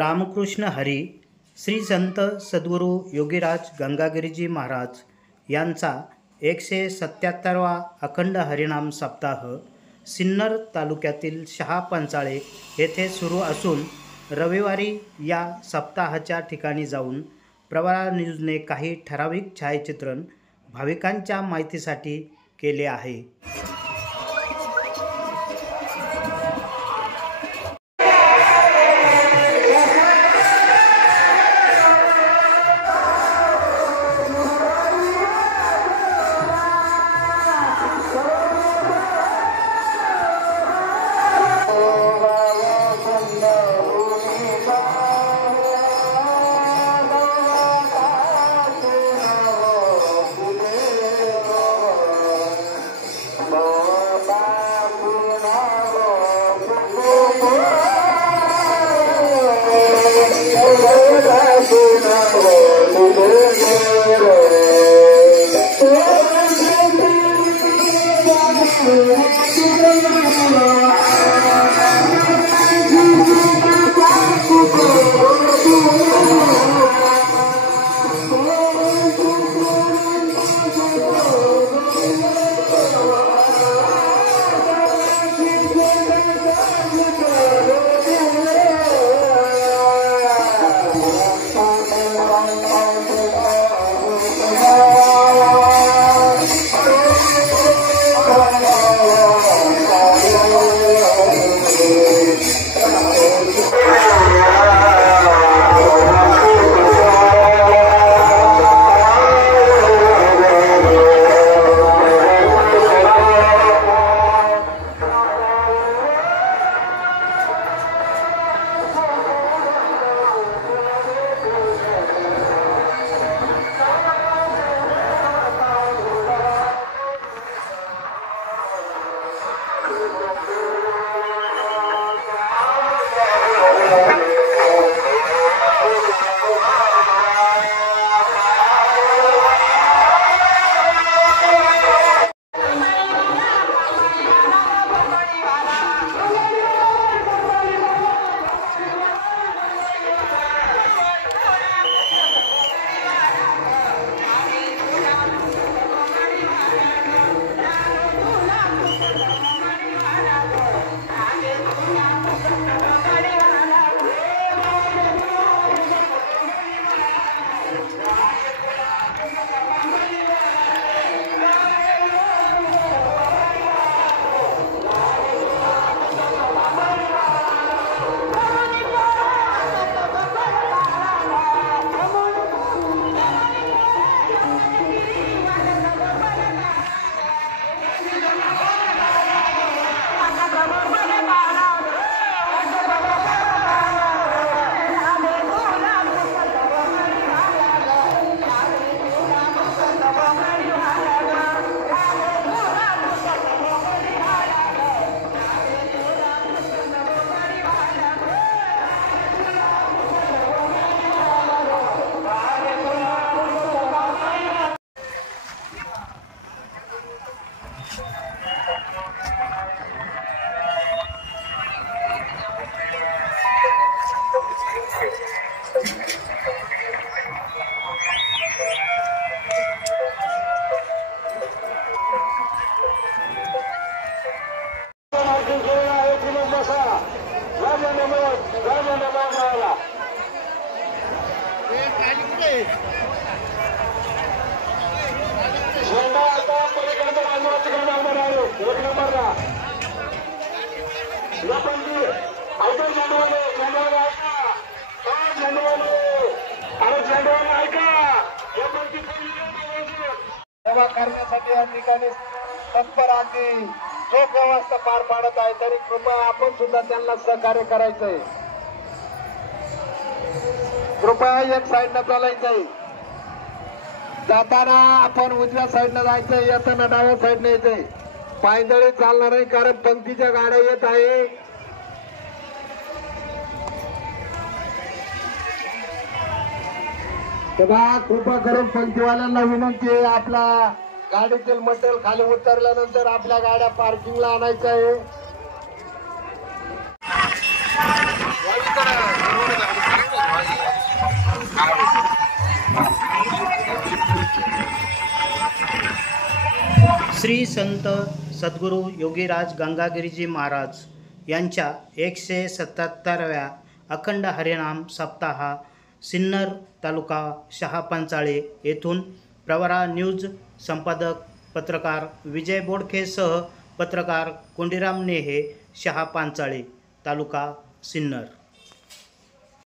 रामकृष्ण हरी श्री संत सद्गुरू योगीराज गंगागिरीजी महाराज यांचा 177वा अखंड हरिनाम सप्ताह सिन्नर तालुक्यातील शहापंचाळे येथे सुरू असून रविवारी या सप्ताहाच्या ठिकाणी जाऊन प्रवाळ न्यूजने काही ठराविक छायाचित्रण भाविकांच्या माहितीसाठी केले आहे। सेवा करण्यासाठी या ठिकाणी तत्पर अगदी जो व्यवस्था पार पाडत आहे तरी कृपया आपण सुद्धा त्यांना सहकार्य करायचंय। कृपया एक साईडनं चालायचंय, जाताना आपण उजव्या साईडनं जायचंय, येताना डाव्या साईडनं यायचंय। पायदळी चालणार नाही कारण पंक्तीच्या गाड्या येत आहे। तेव्हा कृपा करून पंक्तीवाल्यांना विनंती आहे, आपला गाडीतील मटेरियल खाली उतरल्यानंतर आपल्या गाड्या पार्किंगला आणायच्या आहे। श्री संत सद्गुरू योगीराज गंगागिरीजी महाराज यांच्या 177व्या अखंड हरिनाम सप्ताह सिन्नर तालुका शहापांचाळे येथून प्रवरा न्यूज संपादक पत्रकार विजय बोडखेसह पत्रकार कोंडीराम नेहे शहापांचाळे तालुका सिन्नर।